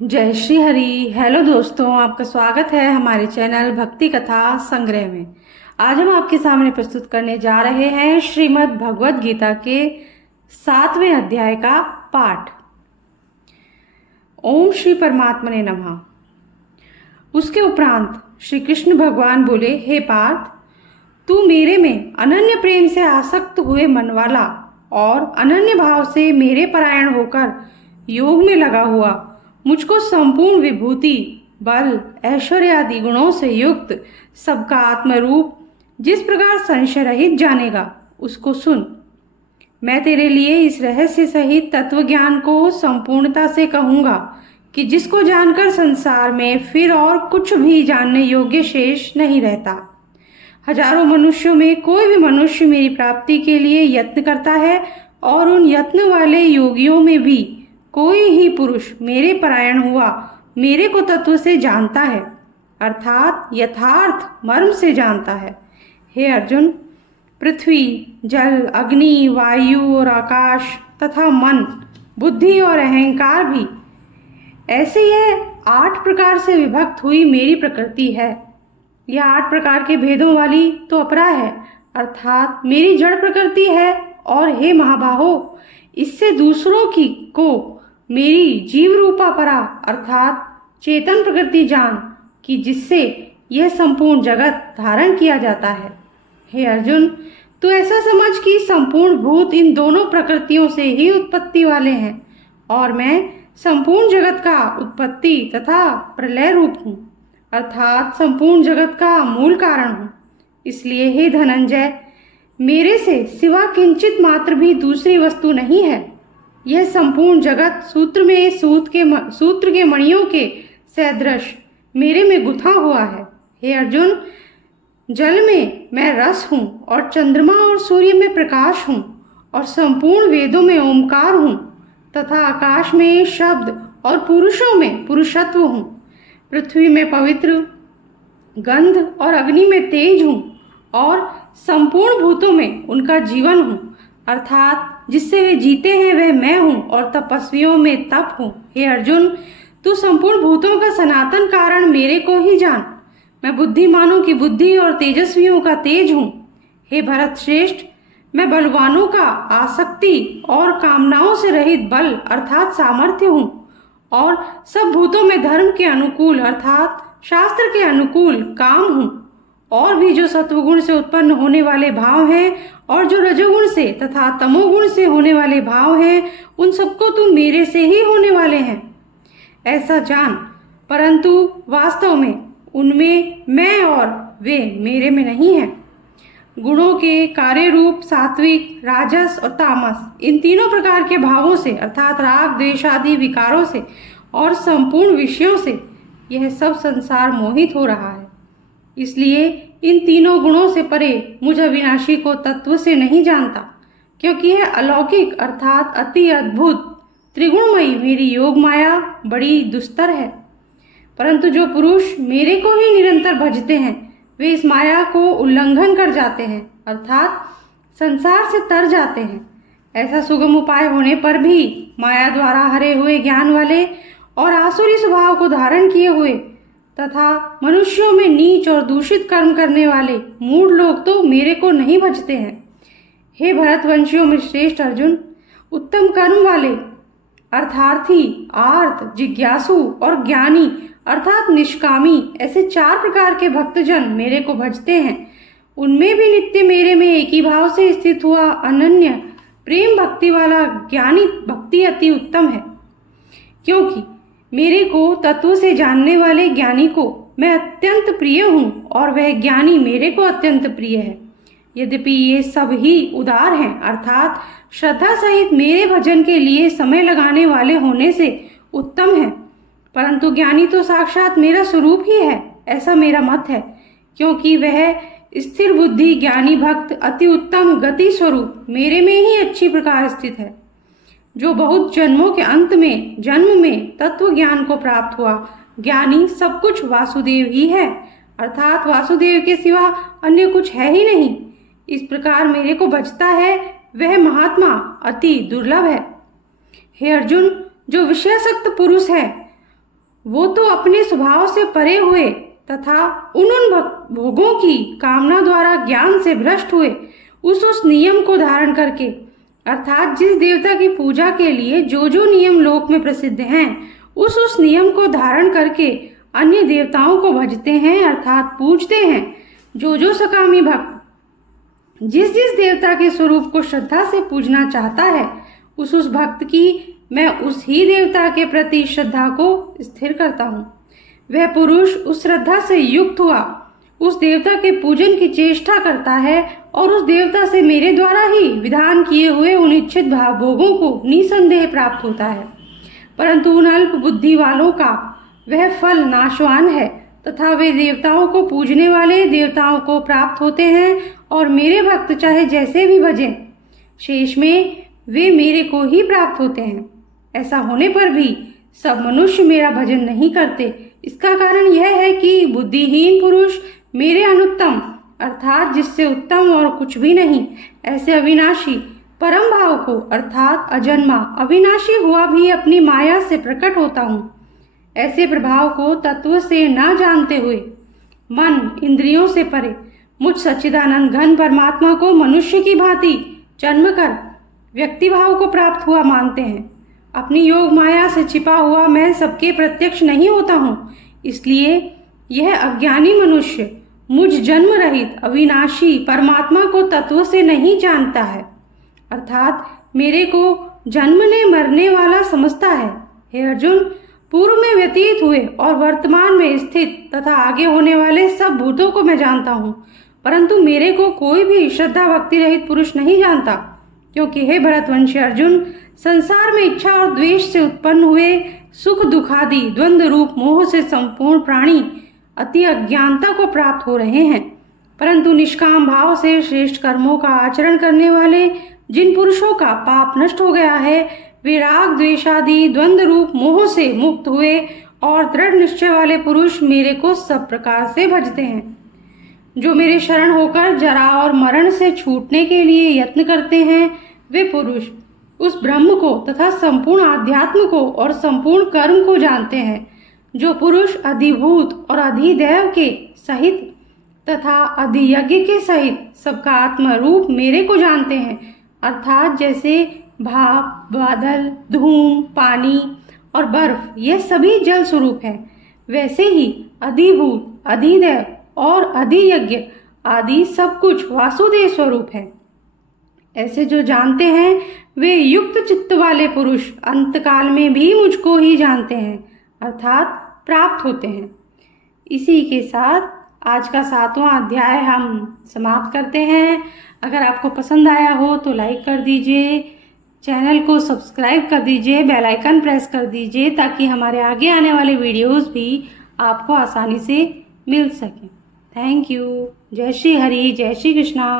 जय श्री हरि। हेलो दोस्तों, आपका स्वागत है हमारे चैनल भक्ति कथा संग्रह में। आज हम आपके सामने प्रस्तुत करने जा रहे हैं श्रीमद् भगवद गीता के 7वें अध्याय का पाठ। ओम श्री परमात्मने नमः। उसके उपरांत श्री कृष्ण भगवान बोले, हे पार्थ, तू मेरे में अनन्य प्रेम से आसक्त हुए मन वाला और अनन्य भाव से मेरे परायण होकर योग में लगा हुआ मुझको संपूर्ण विभूति, बल, ऐश्वर्य आदि गुणों से युक्त सबका आत्मरूप जिस प्रकार संशय रहित जानेगा, उसको सुन। मैं तेरे लिए इस रहस्य सहित तत्व ज्ञान को संपूर्णता से कहूँगा कि जिसको जानकर संसार में फिर और कुछ भी जानने योग्य शेष नहीं रहता। हजारों मनुष्यों में कोई भी मनुष्य मेरी प्राप्ति के लिए यत्न करता है और उन यत्न वाले योगियों में भी कोई ही पुरुष मेरे परायण हुआ मेरे को तत्व से जानता है, अर्थात यथार्थ मर्म से जानता है। हे अर्जुन, पृथ्वी, जल, अग्नि, वायु और आकाश तथा मन, बुद्धि और अहंकार भी ऐसे यह 8 प्रकार से विभक्त हुई मेरी प्रकृति है। यह 8 प्रकार के भेदों वाली तो अपरा है, अर्थात मेरी जड़ प्रकृति है। और हे महाबाहो, इससे दूसरों की को मेरी जीव रूपा परा अर्थात चेतन प्रकृति जान कि जिससे यह संपूर्ण जगत धारण किया जाता है। हे अर्जुन, तू ऐसा समझ कि संपूर्ण भूत इन दोनों प्रकृतियों से ही उत्पत्ति वाले हैं और मैं संपूर्ण जगत का उत्पत्ति तथा प्रलय रूप हूँ, अर्थात संपूर्ण जगत का मूल कारण हूँ। इसलिए हे धनंजय, मेरे से सिवा किंचित मात्र भी दूसरी वस्तु नहीं है। यह संपूर्ण जगत सूत्र में सूत्र के मणियों के सदृश मेरे में गुथा हुआ है। हे अर्जुन, जल में मैं रस हूँ और चंद्रमा और सूर्य में प्रकाश हूँ और संपूर्ण वेदों में ओंकार हूँ तथा आकाश में शब्द और पुरुषों में पुरुषत्व हूँ। पृथ्वी में पवित्र गंध और अग्नि में तेज हूँ और संपूर्ण भूतों में उनका जीवन हूँ, अर्थात जिससे वे जीते हैं वह मैं हूँ और तपस्वियों में तप हूँ। हे अर्जुन, तू संपूर्ण भूतों का सनातन कारण मेरे को ही जान। मैं बुद्धिमानों की बुद्धि और तेजस्वियों का तेज हूँ। हे भरत श्रेष्ठ, मैं बलवानों का आसक्ति और कामनाओं से रहित बल अर्थात सामर्थ्य हूँ और सब भूतों में धर्म के अनुकूल अर्थात शास्त्र के अनुकूल काम हूँ। और भी जो सत्वगुण से उत्पन्न होने वाले भाव हैं और जो रजोगुण से तथा तमोगुण से होने वाले भाव हैं, उन सबको तुम मेरे से ही होने वाले हैं, ऐसा जान। परंतु वास्तव में उनमें मैं और वे मेरे में नहीं हैं। गुणों के कार्य रूप सात्विक, राजस और तामस, इन तीनों प्रकार के भावों से अर्थात राग, द्वेष आदि विकारों से और संपूर्ण विषयों से यह सब संसार मोहित हो रहा है। इसलिए इन तीनों गुणों से परे मुझ अविनाशी को तत्व से नहीं जानता, क्योंकि यह अलौकिक अर्थात अति अद्भुत त्रिगुणमयी मेरी योग माया बड़ी दुस्तर है। परंतु जो पुरुष मेरे को ही निरंतर भजते हैं वे इस माया को उल्लंघन कर जाते हैं, अर्थात संसार से तर जाते हैं। ऐसा सुगम उपाय होने पर भी माया द्वारा हरे हुए ज्ञान वाले और आसुरी स्वभाव को धारण किए हुए तथा मनुष्यों में नीच और दूषित कर्म करने वाले मूढ़ लोग तो मेरे को नहीं भजते हैं। हे भरतवंशियों में श्रेष्ठ अर्जुन, उत्तम कर्म वाले अर्थार्थी, आर्त, जिज्ञासु और ज्ञानी अर्थात निष्कामी, ऐसे 4 प्रकार के भक्तजन मेरे को भजते हैं। उनमें भी नित्य मेरे में एक ही भाव से स्थित हुआ अनन्य प्रेम भक्ति वाला ज्ञानी भक्ति अति उत्तम है, क्योंकि मेरे को तत्व से जानने वाले ज्ञानी को मैं अत्यंत प्रिय हूँ और वह ज्ञानी मेरे को अत्यंत प्रिय है। यद्यपि ये सब ही उदार हैं, अर्थात श्रद्धा सहित मेरे भजन के लिए समय लगाने वाले होने से उत्तम है, परंतु ज्ञानी तो साक्षात मेरा स्वरूप ही है, ऐसा मेरा मत है, क्योंकि वह स्थिर बुद्धि ज्ञानी भक्त अति उत्तम गति स्वरूप मेरे में ही अच्छी प्रकार स्थित है। जो बहुत जन्मों के अंत में जन्म में तत्व ज्ञान को प्राप्त हुआ ज्ञानी सब कुछ वासुदेव ही है, अर्थात वासुदेव के सिवा अन्य कुछ है ही नहीं। इस प्रकार मेरे को भजता है वह महात्मा अति दुर्लभ है। हे अर्जुन, जो विषयासक्त पुरुष है वो तो अपने स्वभाव से परे हुए तथा उन भोगों की कामना द्वारा ज्ञान से भ्रष्ट हुए उस नियम को धारण करके, अर्थात जिस देवता की पूजा के लिए जो जो नियम लोक में प्रसिद्ध हैं, उस नियम को धारण करके अन्य देवताओं को भजते हैं, अर्थात पूजते हैं। जो सकामी भक्त जिस जिस देवता के स्वरूप को श्रद्धा से पूजना चाहता है, उस भक्त की मैं उस ही देवता के प्रति श्रद्धा को स्थिर करता हूँ। वह पुरुष उस श्रद्धा से युक्त हुआ उस देवता के पूजन की चेष्टा करता है और उस देवता से मेरे द्वारा ही विधान किए हुए उन इच्छित भाव भोगों को निसंदेह प्राप्त होता है। परंतु उन अल्प बुद्धि वालों का वह फल नाशवान है तथा वे देवताओं को पूजने वाले देवताओं को प्राप्त होते हैं और मेरे भक्त चाहे जैसे भी भजें, शेष में वे मेरे को ही प्राप्त होते हैं। ऐसा होने पर भी सब मनुष्य मेरा भजन नहीं करते। इसका कारण यह है कि बुद्धिहीन पुरुष मेरे अनुत्तम, अर्थात जिससे उत्तम और कुछ भी नहीं, ऐसे अविनाशी परम भाव को, अर्थात अजन्मा अविनाशी हुआ भी अपनी माया से प्रकट होता हूँ, ऐसे प्रभाव को तत्व से न जानते हुए मन इंद्रियों से परे मुझ सच्चिदानंद घन परमात्मा को मनुष्य की भांति जन्म कर व्यक्ति भाव को प्राप्त हुआ मानते हैं। अपनी योग माया से छिपा हुआ मैं सबके प्रत्यक्ष नहीं होता हूँ, इसलिए यह अज्ञानी मनुष्य मुझ जन्म रहित अविनाशी परमात्मा को तत्व से नहीं जानता है, अर्थात मेरे को जन्मने मरने वाला समझता है। हे अर्जुन, पूर्व में व्यतीत हुए और वर्तमान में स्थित तथा आगे होने वाले सब भूतों को मैं जानता हूँ, परंतु मेरे को कोई भी श्रद्धा भक्ति रहित पुरुष नहीं जानता, क्योंकि हे भरतवंशी अर्जुन, संसार में इच्छा और द्वेष से उत्पन्न हुए सुख दुखादि द्वंद्व रूप मोह से संपूर्ण प्राणी अति अज्ञानता को प्राप्त हो रहे हैं। परंतु निष्काम भाव से श्रेष्ठ कर्मों का आचरण करने वाले जिन पुरुषों का पाप नष्ट हो गया है, वे राग द्वेषादि द्वंद्व रूप मोह से मुक्त हुए और दृढ़ निश्चय वाले पुरुष मेरे को सब प्रकार से भजते हैं। जो मेरे शरण होकर जरा और मरण से छूटने के लिए यत्न करते हैं, वे पुरुष उस ब्रह्म को तथा संपूर्ण आध्यात्म को और संपूर्ण कर्म को जानते हैं। जो पुरुष अधिभूत और अधिदैव के सहित तथा अधियज्ञ के सहित सबका आत्म रूप मेरे को जानते हैं, अर्थात जैसे भाप, बादल, धूम, पानी और बर्फ ये सभी जल स्वरूप हैं, वैसे ही अधिभूत, अधिदैव और अधियज्ञ आदि सब कुछ वासुदेव स्वरूप है। ऐसे जो जानते हैं वे युक्त चित्त वाले पुरुष अंतकाल में भी मुझको ही जानते हैं, अर्थात प्राप्त होते हैं। इसी के साथ आज का 7वां अध्याय हम समाप्त करते हैं। अगर आपको पसंद आया हो तो लाइक कर दीजिए, चैनल को सब्सक्राइब कर दीजिए, बेल आइकन प्रेस कर दीजिए ताकि हमारे आगे आने वाले वीडियोस भी आपको आसानी से मिल सकें। Thank you. जय श्री हरि, जय श्री कृष्णा।